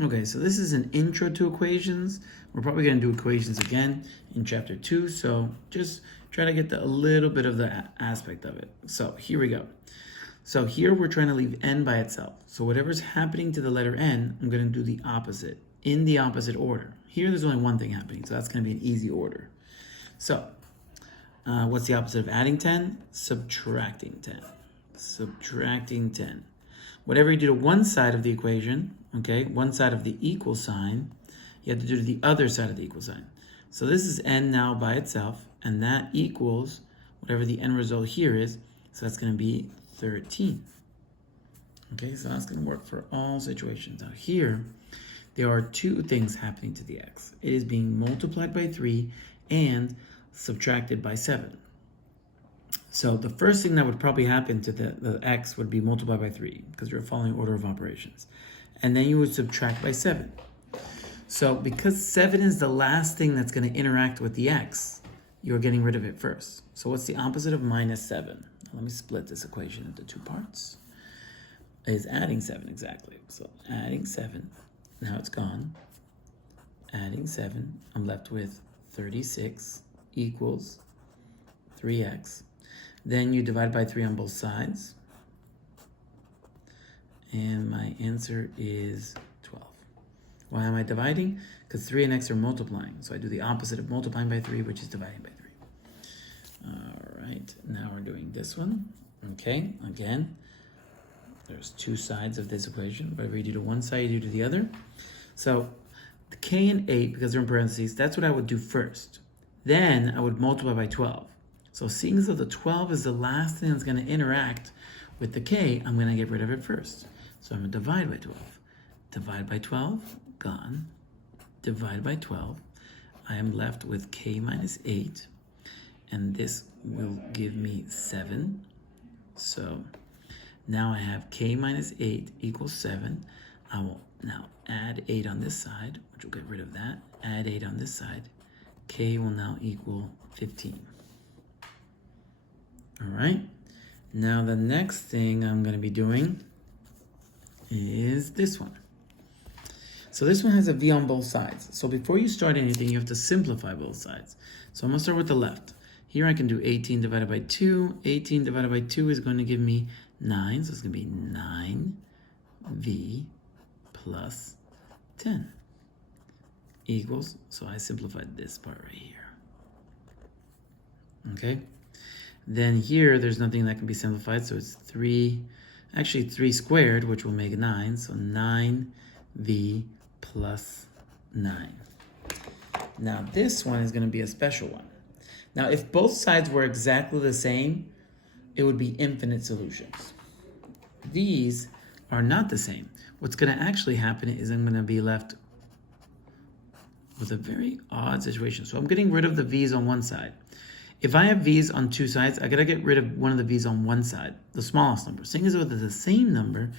Okay, so this is an intro to equations. We're probably going to do equations again in chapter 2, so just try to get a little bit of the aspect of it. So here we go. So here we're trying to leave n by itself. So whatever's happening to the letter n, I'm going to do the opposite, in the opposite order. Here there's only one thing happening, so that's going to be an easy order. So what's the opposite of adding 10? Subtracting 10. Subtracting 10. Whatever you do to one side of the equation, okay, one side of the equal sign, you have to do to the other side of the equal sign. So this is n now by itself, and that equals whatever the end result here is, so that's going to be 13. Okay, so that's going to work for all situations. Now here, there are two things happening to the x. It is being multiplied by 3 and subtracted by 7. So the first thing that would probably happen to the x would be multiplied by 3 because you're following order of operations. And then you would subtract by 7. So because 7 is the last thing that's going to interact with the x, you're getting rid of it first. So what's the opposite of minus 7? Let me split this equation into two parts. Is adding 7, exactly. So adding 7, now it's gone. Adding 7, I'm left with 36 equals 3x. Then you divide by 3 on both sides. And my answer is 12. Why am I dividing? Because 3 and x are multiplying. So I do the opposite of multiplying by 3, which is dividing by 3. All right, now we're doing this one. Okay, again, there's two sides of this equation. Whatever you do to one side, you do to the other. So the k and 8, because they're in parentheses, that's what I would do first. Then I would multiply by 12. So seeing as though the 12 is the last thing that's going to interact with the k, I'm going to get rid of it first. So I'm going to divide by 12. Divide by 12, gone. Divide by 12. I am left with k minus 8. And this will give me 7. So now I have k minus 8 equals 7. I will now add 8 on this side, which will get rid of that. Add 8 on this side. K will now equal 15. All right, now the next thing I'm going to be doing is this one. So this one has a v on both sides. So before you start anything, you have to simplify both sides. So I'm going to start with the left. Here I can do 18 divided by 2. 18 divided by 2 is going to give me 9. So it's going to be 9v plus 10 equals, so I simplified this part right here. Okay. Then here, there's nothing that can be simplified, so it's 3 squared, which will make 9, so 9v plus 9. Now, this one is going to be a special one. Now, if both sides were exactly the same, it would be infinite solutions. These are not the same. What's going to actually happen is I'm going to be left with a very odd situation. So I'm getting rid of the v's on one side. If I have v's on two sides, I gotta get rid of one of the v's on one side, the smallest number. Seeing as though they're the same number,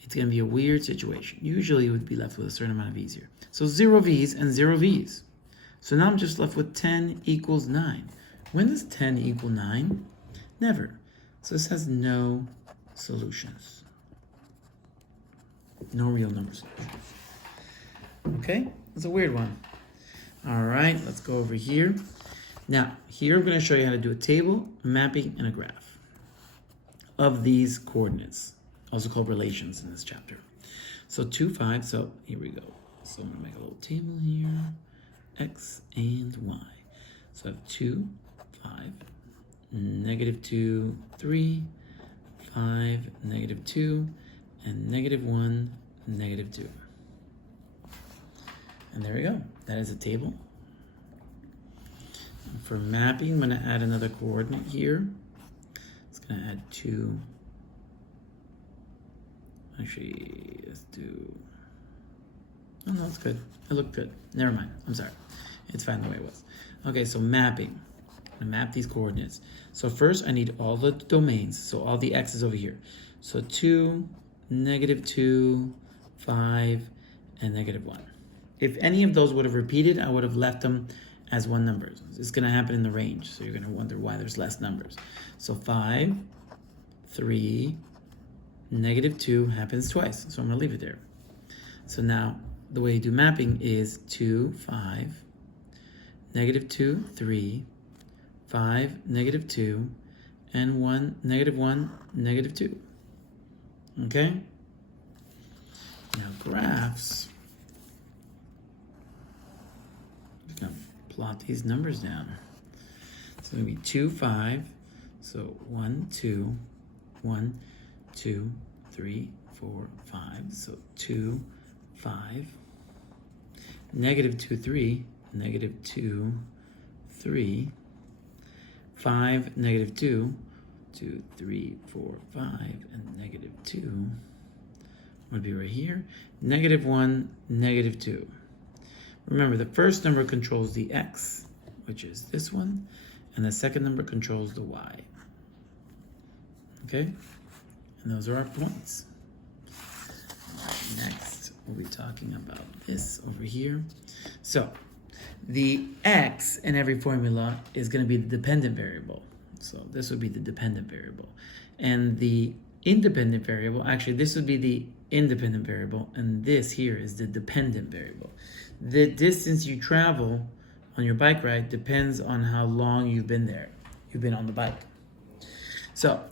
it's gonna be a weird situation. Usually you would be left with a certain amount of v's here. So 0 v's and 0 v's. So now I'm just left with 10 equals 9. When does 10 equal 9? Never. So this has no solutions. No real number solutions. Okay, it's a weird one. All right, let's go over here. Now, here I'm going to show you how to do a table, a mapping, and a graph of these coordinates, also called relations in this chapter. So 2, 5, so here we go. So I'm going to make a little table here, x and y. So I have 2, 5, negative 2, 3, 5, negative 2, and negative 1, negative 2. And there we go. That is a table. For mapping, I'm going to add another coordinate here. It's going to add 2. Actually, let's do... Oh, no, it's good. It looked good. Never mind. I'm sorry. It's fine the way it was. Okay, so mapping. I'm going to map these coordinates. So first, I need all the domains. So all the x's over here. So 2, negative 2, 5, and negative 1. If any of those would have repeated, I would have left them as one number. It's going to happen in the range, so you're going to wonder why there's less numbers. So 5, 3, negative 2 happens twice, so I'm going to leave it there. So now the way you do mapping is 2, 5, -2, 3, 5, -2, and 1, -1, -2. Okay? Now graphs, we're going to plot these numbers down. So it's going to be 2, 5, so 1, 2, 1, 2, 3, 4, 5, so 2, 5, -2, 3, -2, 3, 5, -2, 2, 3, 4, 5, and -2 would be right here. -1, -2. Remember, the first number controls the x, which is this one, and the second number controls the y. Okay? And those are our points. All right, next, we'll be talking about this over here. So, the x in every formula is going to be the dependent variable. So this would be the dependent variable. And the independent variable, actually this would be the independent variable, and this here is the dependent variable. The distance you travel on your bike ride depends on how long you've been there. You've been on the bike. So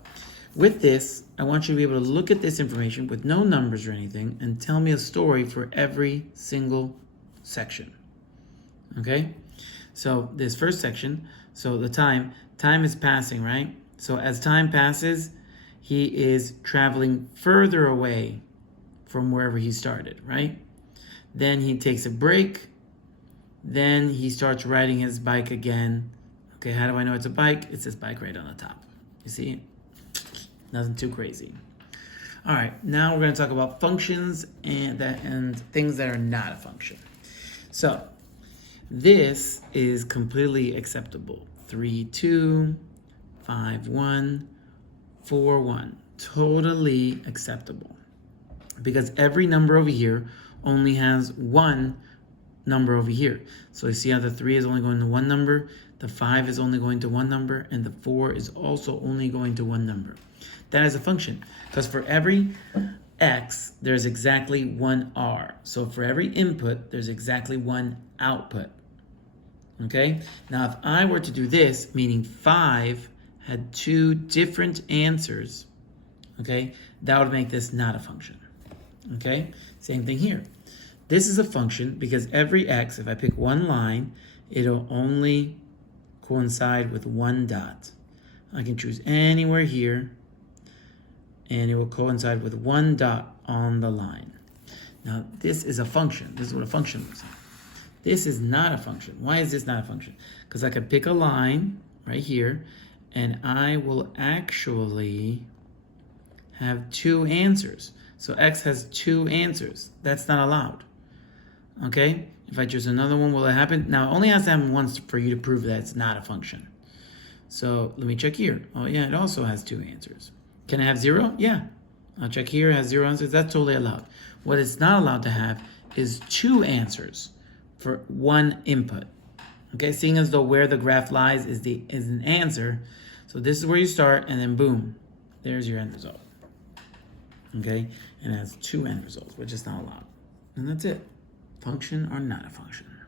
with this, I want you to be able to look at this information with no numbers or anything and tell me a story for every single section. Okay? So this first section, so the time is passing, right? So as time passes, he is traveling further away from wherever he started, right? Then he takes a break. Then he starts riding his bike again. Okay, how do I know it's a bike? It says bike right on the top. You see? Nothing too crazy. All right, now we're going to talk about functions and things that are not a function. So this is completely acceptable. 3, 2, 5, 1, 4, 1. Totally acceptable. Because every number over here only has one number over here. So you see how the 3 is only going to one number, the 5 is only going to one number, and the 4 is also only going to one number. That is a function. Because for every x, there's exactly one r. So for every input, there's exactly one output. Okay? Now, if I were to do this, meaning 5 had 2 different answers, okay, that would make this not a function. Okay? Same thing here. This is a function because every x, if I pick one line, it'll only coincide with one dot. I can choose anywhere here, and it will coincide with one dot on the line. Now, this is a function. This is what a function looks like. This is not a function. Why is this not a function? Because I could pick a line right here, and I will actually have 2 answers. So x has 2 answers. That's not allowed. Okay? If I choose another one, will it happen? Now, it only has to happen once for you to prove that it's not a function. So let me check here. Oh, yeah, it also has 2 answers. Can it have 0? Yeah. I'll check here, it has 0 answers. That's totally allowed. What it's not allowed to have is 2 answers for one input. Okay, seeing as though where the graph lies is an answer. So this is where you start, and then boom, there's your end result. Okay, and it has 2 end results, which is not allowed. And that's it. Function or not a function.